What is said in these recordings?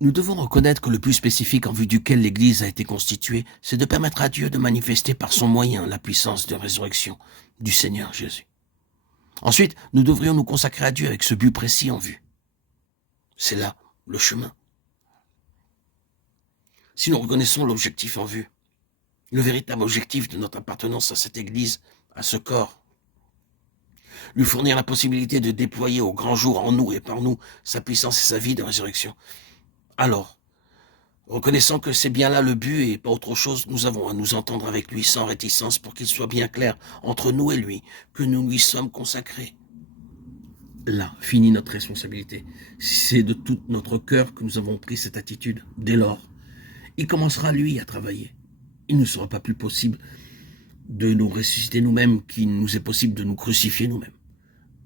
Nous devons reconnaître que le plus spécifique en vue duquel l'Église a été constituée, c'est de permettre à Dieu de manifester par son moyen la puissance de résurrection du Seigneur Jésus. Ensuite, nous devrions nous consacrer à Dieu avec ce but précis en vue. C'est là le chemin. Si nous reconnaissons l'objectif en vue, le véritable objectif de notre appartenance à cette Église, à ce corps, lui fournir la possibilité de déployer au grand jour en nous et par nous sa puissance et sa vie de résurrection. Alors, reconnaissant que c'est bien là le but et pas autre chose, nous avons à nous entendre avec lui sans réticence pour qu'il soit bien clair entre nous et lui que nous lui sommes consacrés. Là finit notre responsabilité. C'est de tout notre cœur que nous avons pris cette attitude. Dès lors, il commencera lui à travailler. Il ne sera pas plus possible de nous ressusciter nous-mêmes qu'il nous est possible de nous crucifier nous-mêmes.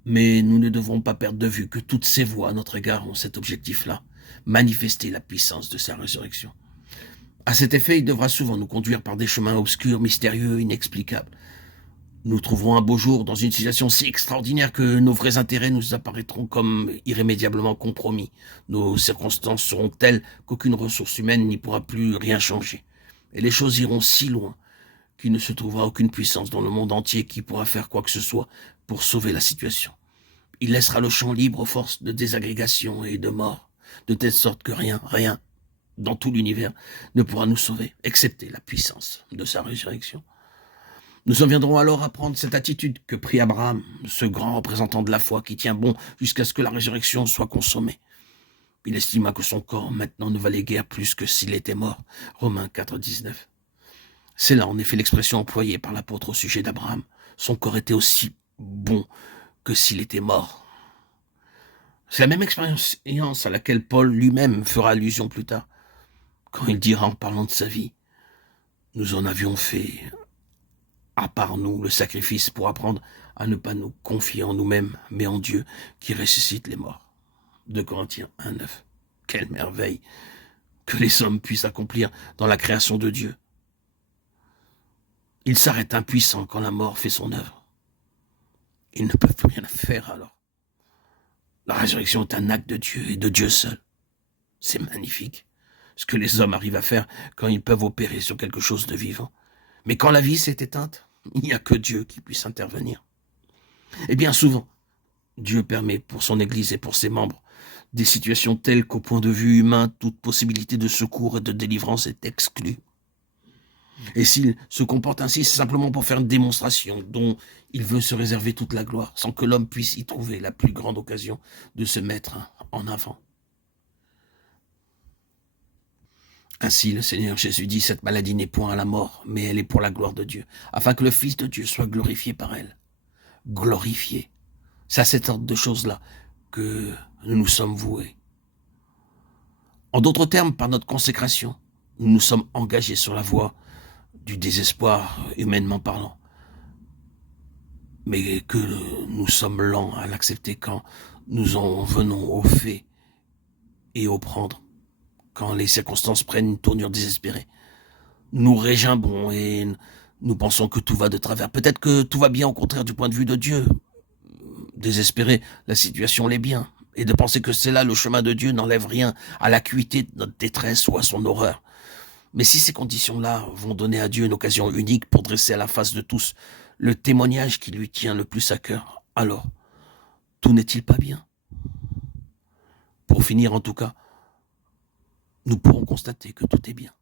Mais nous ne devons pas perdre de vue que toutes ces voies à notre égard ont cet objectif-là, manifester la puissance de sa résurrection. À cet effet, il devra souvent nous conduire par des chemins obscurs, mystérieux, inexplicables. Nous trouverons un beau jour dans une situation si extraordinaire que nos vrais intérêts nous apparaîtront comme irrémédiablement compromis. Nos circonstances seront telles qu'aucune ressource humaine n'y pourra plus rien changer. Et les choses iront si loin qu'il ne se trouvera aucune puissance dans le monde entier qui pourra faire quoi que ce soit pour sauver la situation. Il laissera le champ libre aux forces de désagrégation et de mort, de telle sorte que rien, dans tout l'univers, ne pourra nous sauver, excepté la puissance de sa résurrection. Nous en viendrons alors à prendre cette attitude que prit Abraham, ce grand représentant de la foi qui tient bon jusqu'à ce que la résurrection soit consommée. Il estima que son corps maintenant ne valait guère plus que s'il était mort. Romains 4, 19. C'est là en effet l'expression employée par l'apôtre au sujet d'Abraham. Son corps était aussi bon que s'il était mort. C'est la même expérience à laquelle Paul lui-même fera allusion plus tard, quand il dira en parlant de sa vie, « Nous en avions fait à part nous le sacrifice pour apprendre à ne pas nous confier en nous-mêmes, mais en Dieu qui ressuscite les morts. » 2 Corinthiens 1, 9. Quelle merveille que les hommes puissent accomplir dans la création de Dieu. Ils s'arrêtent impuissants quand la mort fait son œuvre. Ils ne peuvent plus rien faire alors. La résurrection est un acte de Dieu et de Dieu seul. C'est magnifique ce que les hommes arrivent à faire quand ils peuvent opérer sur quelque chose de vivant. Mais quand la vie s'est éteinte, il n'y a que Dieu qui puisse intervenir. Et bien souvent, Dieu permet pour son Église et pour ses membres des situations telles qu'au point de vue humain, toute possibilité de secours et de délivrance est exclue. Et s'il se comporte ainsi, c'est simplement pour faire une démonstration dont il veut se réserver toute la gloire, sans que l'homme puisse y trouver la plus grande occasion de se mettre en avant. Ainsi, le Seigneur Jésus dit, cette maladie n'est point à la mort, mais elle est pour la gloire de Dieu, afin que le Fils de Dieu soit glorifié par elle. Glorifié. C'est à cet ordre de choses-là que nous nous sommes voués. En d'autres termes, par notre consécration, nous nous sommes engagés sur la voie du désespoir, humainement parlant, mais que nous sommes lents à l'accepter quand nous en venons au fait et au prendre, quand les circonstances prennent une tournure désespérée. Nous régimbons et nous pensons que tout va de travers. Peut-être que tout va bien au contraire du point de vue de Dieu. Désespéré, la situation l'est bien. Et de penser que c'est là le chemin de Dieu n'enlève rien à l'acuité de notre détresse ou à son horreur. Mais si ces conditions-là vont donner à Dieu une occasion unique pour dresser à la face de tous le témoignage qui lui tient le plus à cœur, alors, tout n'est-il pas bien? Pour finir en tout cas, nous pourrons constater que tout est bien.